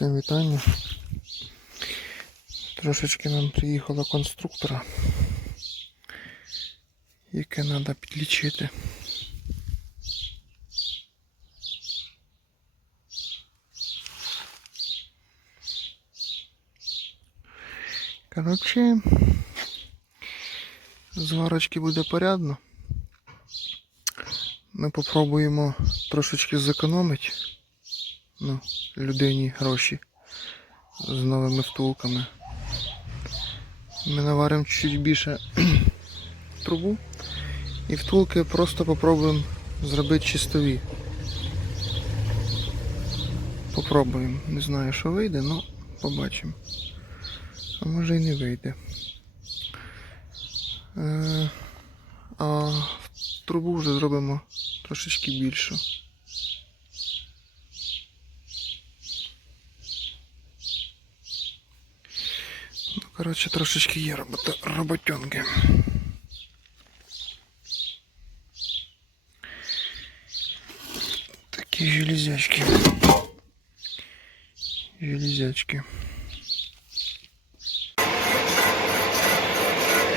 Всім вітання. Трошечки нам приїхало конструктора, яке треба підлічити. Коротше, зварочки буде порядно. Ми попробуємо трошечки зекономити ну, людині гроші з новими втулками. Ми наваримо чуть більше трубу і втулки просто попробуємо зробити чистові. Попробуємо. Не знаю, що вийде, але побачимо. А може і не вийде. Е, а трубу вже зробимо трошечки більшу. Коротше, трошечки є робота, роботенки. Такі железячки. Железячки.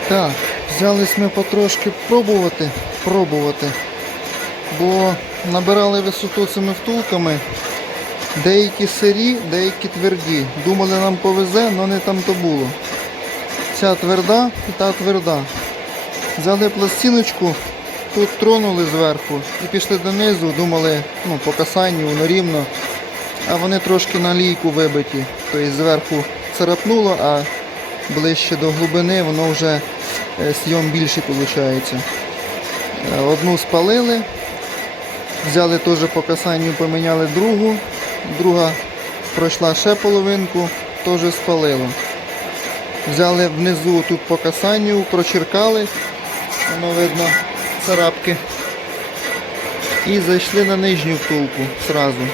Так, взялись ми потрошки пробувати, пробувати, бо набирали висоту цими втулками. Деякі сирі, деякі тверді. Думали нам повезе, але не там то було. Ця тверда і та тверда. Взяли пластиночку, тут тронули зверху і пішли донизу, думали, ну, по касанню, воно рівно. А вони трошки на лійку вибиті. Тобто зверху царапнуло, а ближче до глибини воно вже е, сйом більший виходить. Е, Одну спалили, взяли теж по касанню, поміняли другу, друга пройшла ще половинку, теж спалило. Взяли внизу тут по касанню, прочеркали, воно видно царапки. І зайшли на нижню втулку зразу.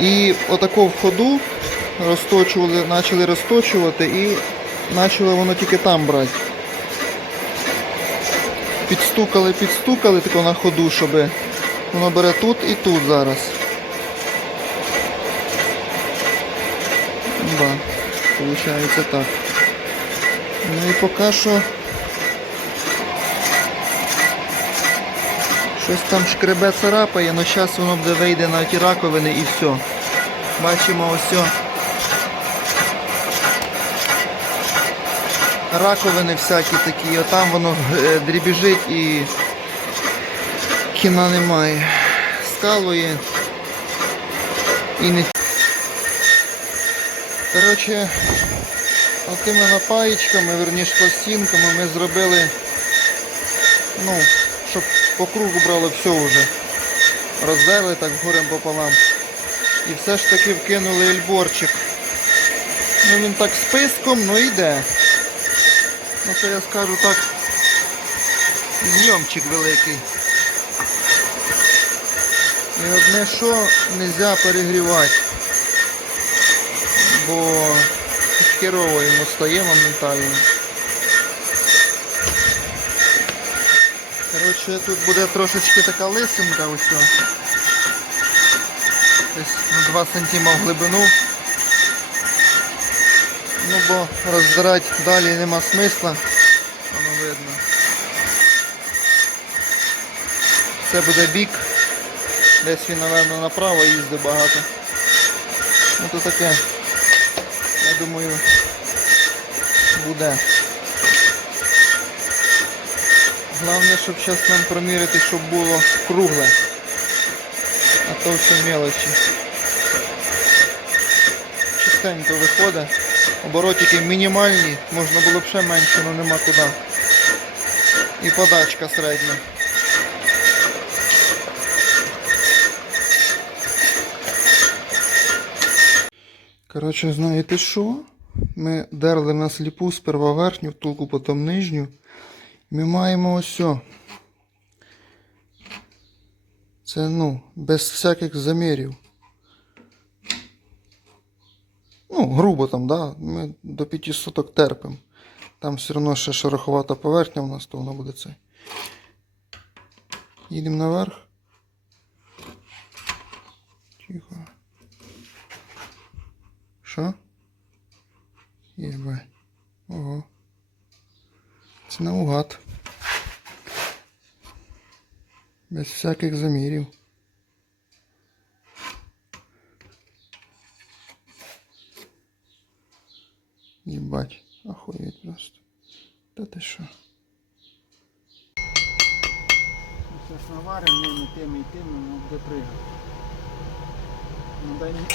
І отако в ходу розточували, почали розточувати і почало воно тільки там брати. Підстукали, підстукали тако на ходу, щоб воно бере тут і тут зараз. Да, виходить так. Ну і поки що щось там шкребе царапає, але зараз воно буде вийде на ті раковини і все. Бачимо ось. Раковини всякі такі, отам воно е, дрібіжить і кіна немає. Скалує і не. Коротше, отими напаєчками, верніш пластинками ми зробили, ну, щоб по кругу брало все вже. Роздерли так горем пополам. І все ж таки вкинули ельборчик. Ну він так списком, ну йде. Ну це я скажу так. Зйомчик великий. І одне що не можна перегрівати. Бо херово йому стає моментально. Коротше, тут буде трошечки така лисинка ось. Десь на 2 см в глибину. Ну бо роздирати далі нема смисла. Воно видно. Це буде бік. Десь він, напевно, направо їздить багато. Ну то таке. Думаю, буде. Головне, щоб зараз нам промірити, щоб було кругле. А то все мелочі. Чистенько виходить. Оборотики мінімальні, можна було б ще менше, але нема куди. І подачка середня. Коротше, знаєте що? Ми дерли на сліпу сперва верхню втулку, потім нижню. Ми маємо ось. Це ну, без всяких замірів. Ну, грубо там, да? Ми до 5 соток терпимо. Там все одно ще шероховата поверхня у нас, то воно буде це. Їдемо наверх. Що? Єбай. Ого. Це наугад. Без всяких замірів. Єбать, охуєть просто. Та ти що? Зараз наваримо ними тими і тими, ну буде пригати. Ну дай мені.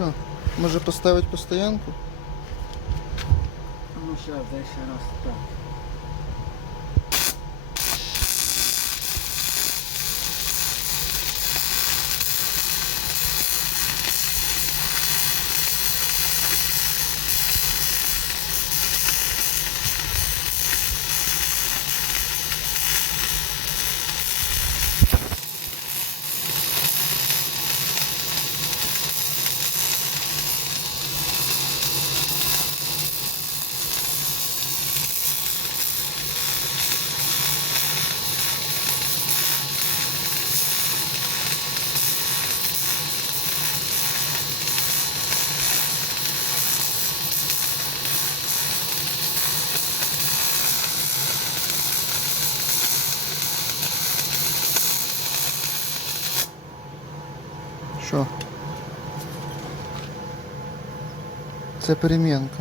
Що? Може поставити постоянку? Ну зараз, дай ще раз так. Що? Це перемінка.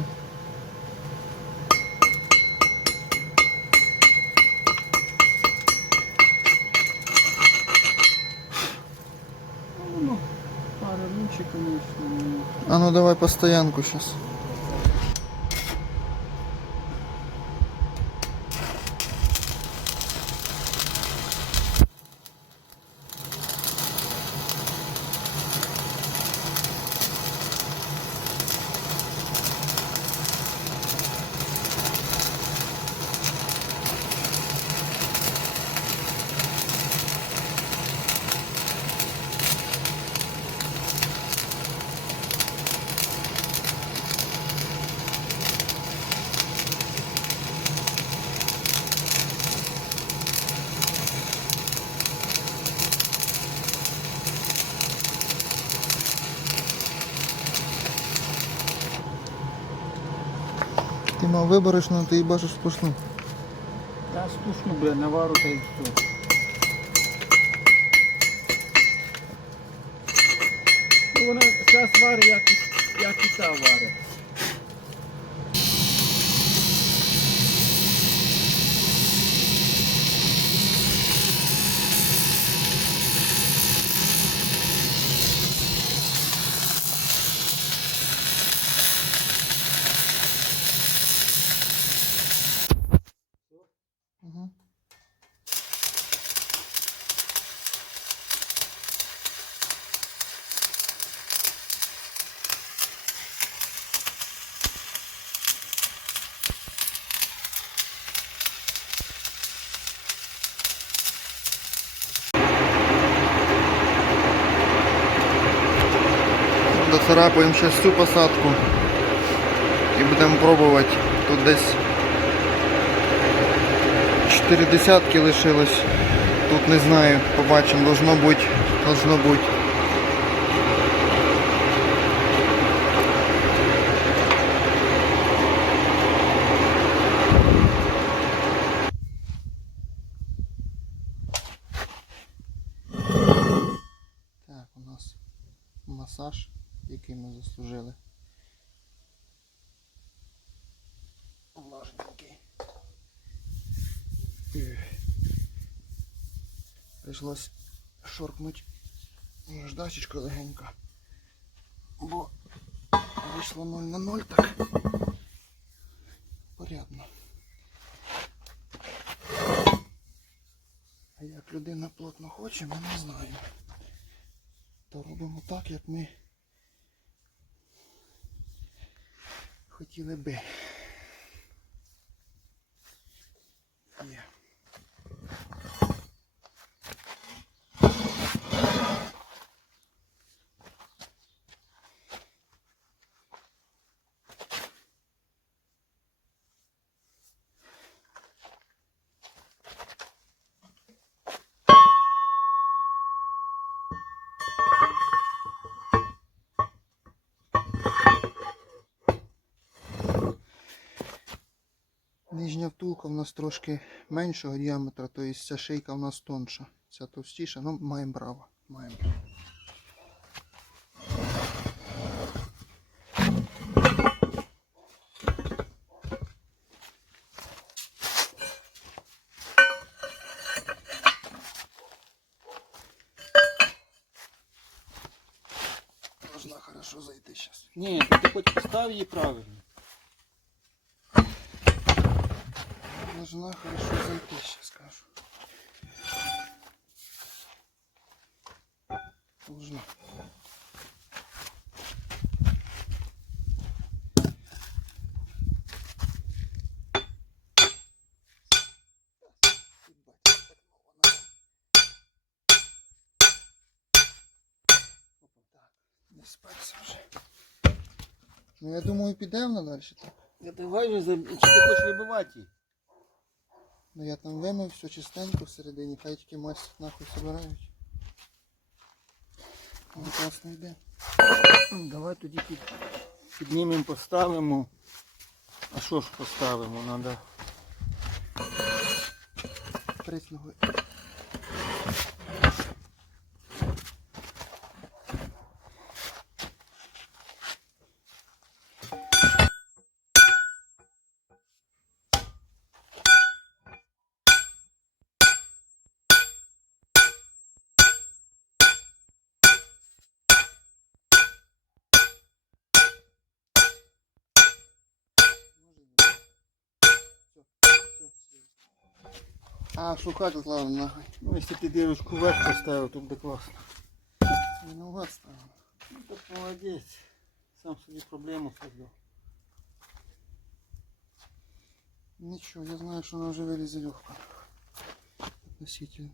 Ну, ну, пара лучше, конечно. ну. А ну давай постоянку сейчас. Ти мав виборочно, ти бачиш сплошну. Та стушну, бля, навару та й все. Ну вона зараз варить, як, і- як і та варить. Доцарапаємо ще всю посадку і будемо пробувати. Тут десь Чотири десятки лишилось. Тут не знаю, побачимо, должно бути, должно бути. Так, у нас масаж, який ми заслужили. Влажненький. Прийшлось шоркнуть наждачечку легенько. Бо вийшло 0 на 0 так. Порядно. А як людина плотно хоче, ми не знаємо. То робимо так, як ми хотіли би. Втулка в нас трошки меншого діаметра, тобто ця шийка в нас тонша. Ця товстіша, ну маємо право. Маємо. Должна хорошо зайти зараз. Ні, ти хоч постав її правильно. Должна хорошо зайти, сейчас скажу. Должна. Не спався вже. Ну я думаю, піде вона далі так. Я давай вже заб... Чи ти хочеш вибивати її? Ну я там вимив все чистенько всередині, хай тільки мазь нахуй собирають. Воно класно йде. Давай тоді під... піднімемо, поставимо. А що ж поставимо? Надо. Треть А, шукать ладно, нахуй. Ну, якщо ти дирочку вверх поставив, то буде класно. Не наугад ставив. Ну, так молодець. Сам собі проблему создав. Ничего, я знаю, что она уже вылезет легко. Относительно.